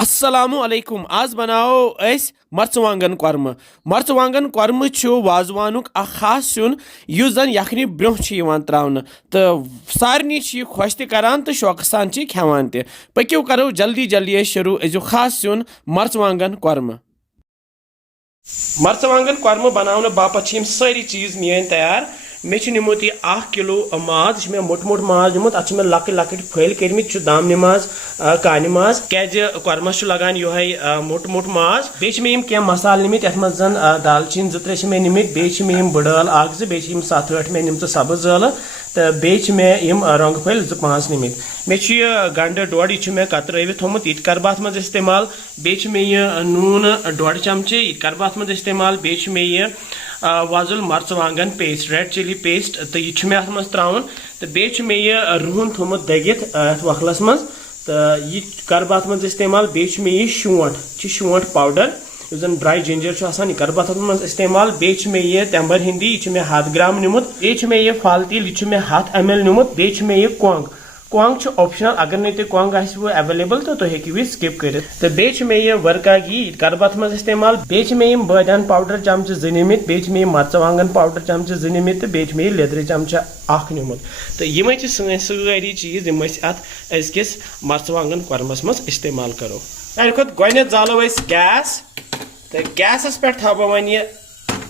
अस्सलामुअलैकुम आज बनाओ अस मर्चवांगन कोरम। मर्चवांगन कोरम वाजवानुक खास सिन युस जन यखनी ब्रोह त्रावन तो सारनी खुश तरान तो शौक सान खेवान त पक्यो करो जल्दी जल्दी शुरू अजु खास सिन मर्चवांगन कोरम। मर्चवांगन कोरम बनाने बापत सारी चीज नीन तैयार। मे निमुत यह 1 किलो माज मे मोट मोट माज निमुत अत मे लकट लकट फल कर्मित दामन माज कान माज क्या कोरमस लगान ये मोट मोट माज बे मे क्या मसाल निमित ये मज दालचीन 2-3 मे निमित बे मे बड़ाल 1-2 बे 7-8 मे निमत सब्ज ज़ाल तो बे मे रंग फल 2-5 निमित मे गंड 1.5 यह मे कतरवित थोमुत यह कर बह मज इस्तेमाल बे मे नून 1.5 चमचे यह कर बह मज इस्तेमाल बे मे वजुल मर्चवांगन पेस्ट रेड चिली पेस्ट तो यह मे अत मज त्रावन तो बे मे रुहन थोमुत दगित वखलस मज तो यह कर बह मज इस्तेमाल बे मे यह शोंठ पाउडर जन ड्राई जिंजर यह कर बह मज इस्तेमाल बे मे यह तंबर हिंदी यह मे 100 ग्राम निमुत बे मे यह फल तिल यह मे 100 ml निमुत बे मे यह कोंग ऑप्शनल अगर नहीं कोंग अवेलेबल तो हेकू स्किप कर तो बे मे यह वर्का घी कर बह मज इस्तेमाल बे मे बादान पाउडर चमचे 2 निमित बे मे मर्चवांगन पाउडर चमचे 2 निमित तो बे मे लेदर चमचा 1 निमुत तो यम सारी चीज यम अजकिस मर्चवांगन कोरमस मज इस्तेमाल करो। सारे खुद गोत जालो गैस तो गैसस पे थो वन यह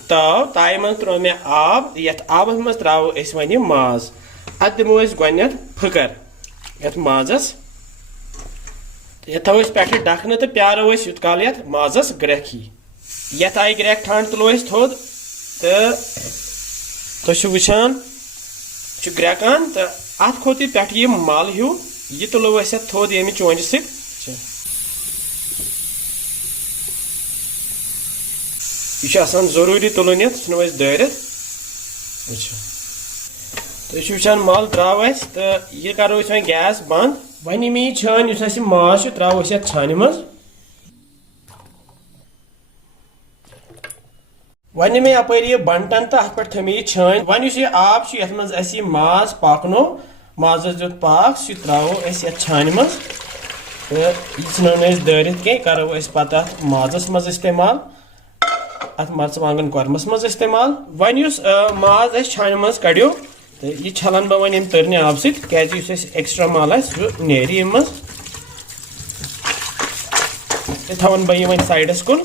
तव ताय मज त्रो मे आब ये आबस मज त्रो वन माज अत दिमो गोत फकर ये माजस ये थो पे डखन तो प्यारो यूत काल ये माजस ग्रेख ये आई ग्रेख ठंड तुलो थोद तो वुचान ग्रेकान तो अत खोत पे यह मल हूँ यह तुलो थोद ये चोंज सत यह जरूरी तुलन यह दारित तो यह वुचान मल द्राव तो यह करो वो गैस बंद वन मे छान इस माज त्रो छान मज वन मे अपर यह बंटन तो अत पे थो मे छान वन यह आब ये मज माज पाकनो माजस दुत पाक सह त्रो छान मज तो यह दारित कह करो पता माजस मज इस्तेमाल अत मर्चवांगन कोरमस मज इस्तेमाल वन माज छान मज कड़ो तो यह छलान बह वन तरने आब सत एक्स्ट्रा माल नेर मज थवन बह वन साइडस कुन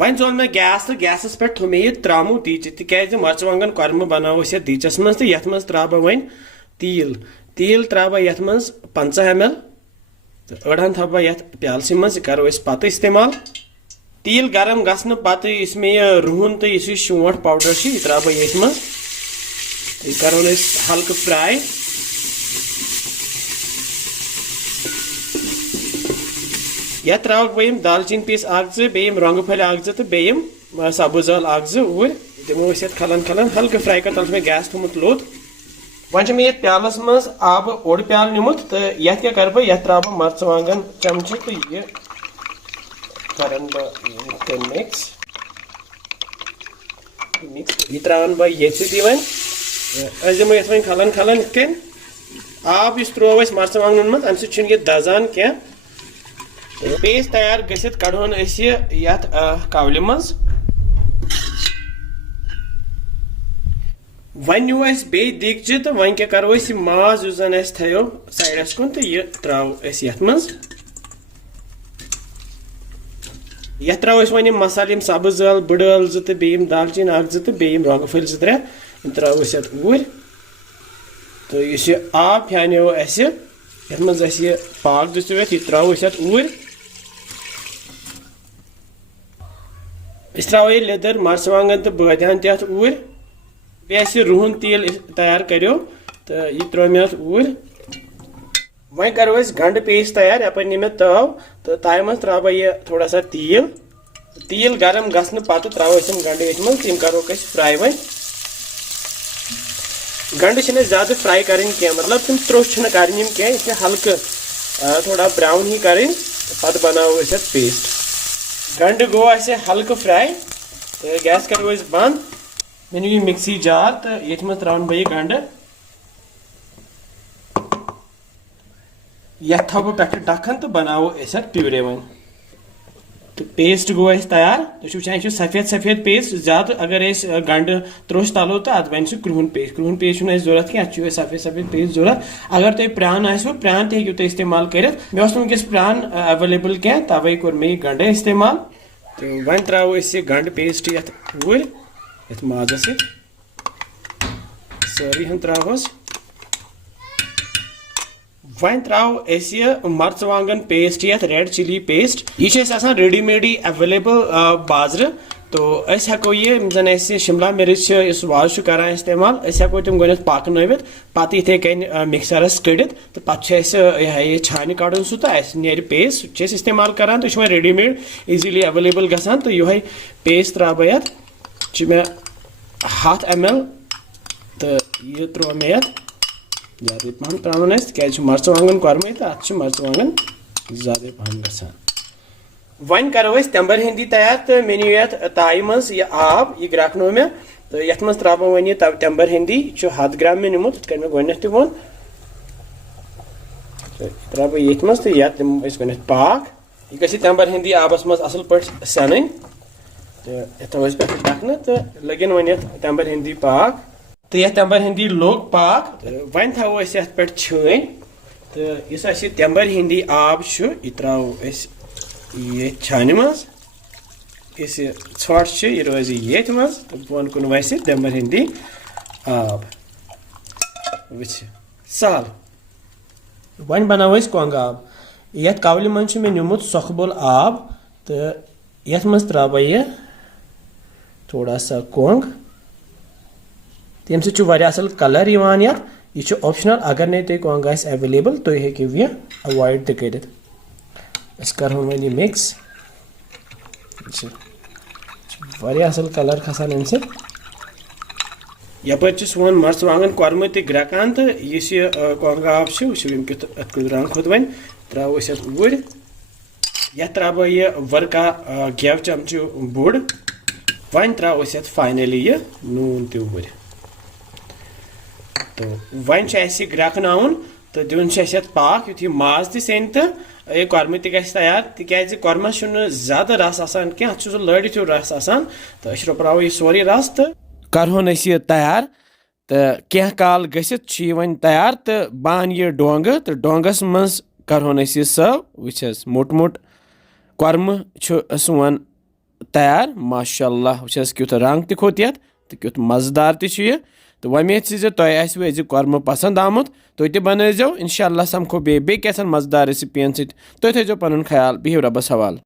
वन जोल मे गैस तो गैसस पे थो मे यह त्रामू दीच तिक मर्चवांगन कोरम बनाओ दीचस मज तो ये मज त्रा बह वन तिल त्रा बह ये मज 50 ml तो अड़हन थो बह ये प्यालस मज करो पत इस्तेमाल तिल गरम गसन पत इसमें यह रुहन तो यह शोंठ पाउडर यह त्रा बह ये मज यह करो हल्क फ्राई यह त्रो बह दालचीन पीस 1-2 बे रंग फल 1-2 तो बे सब्ज ज़ाल 1-2 ऊर दिमो खलन खलन हल्क फ्राई कर तल गैस थोमुत लोत वन मे प्यालस मज आब ओड प्याल निमुत तो यह क्या कर बह त्रा बह मर्चवांगन चमचे तो यह करन बह मिक्स यह त्रावन बह ये वन दिमो ये खलन खलन कन आब इस त्रो मर्चवांगन मज अम सह दजान क्या पेस्ट तैयार गसित कड़ोन ये कवल मज वन नु बे दिगचि तो वन क्या करो माज जन थो साइडस कुन तो यह त्रो ये मज यह त्रो वन मसाल सब्ज ज़ाल बड़ाल 2 तो बे दालचीन 1-2 तो बे रंग फल 2-3 त्रो ऊर तो इस आब फानो ये मज पाक दिसो यह त्रो ऊर त्रो लेदर मर्चवांगन तो बादान तथ ऊर बे रुहन तिल तैयार करो तो यह त्रो मे ऊर वन करो गंड पेस्ट तैयार यप नी मे तव तो ताय मज त्रा बह यह थोड़ा सा तिल गरम गसन पत त्रो गंड ये मज तम करो फ्राई वन गंड ज्यादा फ्राई करें मतलब तुम त्रोश करें क्या हल्क थोड़ा ब्राउन ही करें पत बनाओ पेस्ट गंड गो हल्क फ्राई तो गैस करो बंद मे यह मिक्सी जार तो ये मज त्रावन बह गंड यथ थो बह पे डखन तो बनावो अस प्यूरे वन तो पेस्ट गो तैयार तुम वह सफेद सफेद पेस्ट ज्यादा अगर गंड त्रोश तलो तो अत बन क्रुहन पेस्ट जरूरत की अत सफेद सफेद पेस्ट जरूरत अगर तुम प्रान आसो प्रान तक तुम इस्तेमाल कर मे वनकस प्रान अवेलेबल क्या तवे कोर मे गंड इस्तेमाल तो वन त्रो गंड पेस्ट ये वुर ये माजस सारी हन त्रोस वन त्रो मर्चवांगन पेस्ट ये रेड चिली पेस्ट यह रेडीमेड एवेलेबल बाजार तो हेको यह जन शिमला मिर्च वाज करान इस्तेमाल हेको तम गो पकनवित पे इथे कन मिक्सरस कड़ित तो पे छान कड़न सह तो नीर पेस्ट इस्तेमाल करान तो यह रेडीमेड इजीली एवेलेबल गसान तो यह पेस्ट त्रा बह मे 100 ml तो यह त्रो मे ज्यादा पहन त्रावन क्या मर्चवांगन कोरमे तो अत मर्चवांगन ज्यादा पहन गसान वन करो तंबर हिंदी तैयार तो मे नी ये ताई मज यह आब यह ग्राकनो मे तो ये मज त्रा वन यह तंबर हिंदी 100 ग्राम मे निमुत मे गोत वो त्रा ये मज तो ये गो पाक यह गि तंबर हिंदी आबस मज असल पे सन तो थो पे डखन तो लगन वन तंबर हिंदी पाक तो यह तंबर हिंदी लोग पाक तो वन थो पे छन तो इस तंबर हिंदी आब यह त्रो ये छान मज इस ोट यह रोज ये मज तो बोन कुन वस तंबर हिंदी आब वो सहल वन बनाओ कोंग आब ये कवल मज मे निमुत सोखबुल आब तो ये मज त्रा यह थोड़ा सा कोंग तम असल कलर यह ऑप्शनल अगर नहीं तुम कोंग एवेलेबल तो हेकू यह अवॉइड कर करो वन मिक्स असल कलर खसान अम यपर सोन मर्चवांगन कोरमे तक ग्रकान तो इस कोंग आब कुत रंग खुद वन त्रो वुर ये त्रा यह वर्का गेव चमचु बोड़ वन त्रो फाइनली यह नून तुर तो वन ग्रकन तो दिन पाक यु माज तन तो यह कोरमे तैयार तिक कोरमा ज्यादा रस आसान क्या लड़ित रस आसान तो अस रोपराव यह सोरे रस तो करहोन यह तैयार तो क्या काल गसित वन तैयार तो बान यह डोंग तो डोंगस मज करहोन यह सर्व वुस मोट मोट कोरम सोन तैयार माशाअल्लाह वुस क्युत रंग तोत ये तो क्युत मजेदार तह तो वमेद तुम कोरम पसंद आमुत तुम तो बनजो इंशाअल्लाह समखो बे कैसन मजेदार रेसिपियन सो थो पन ख्याल बिहु रबस हवाल।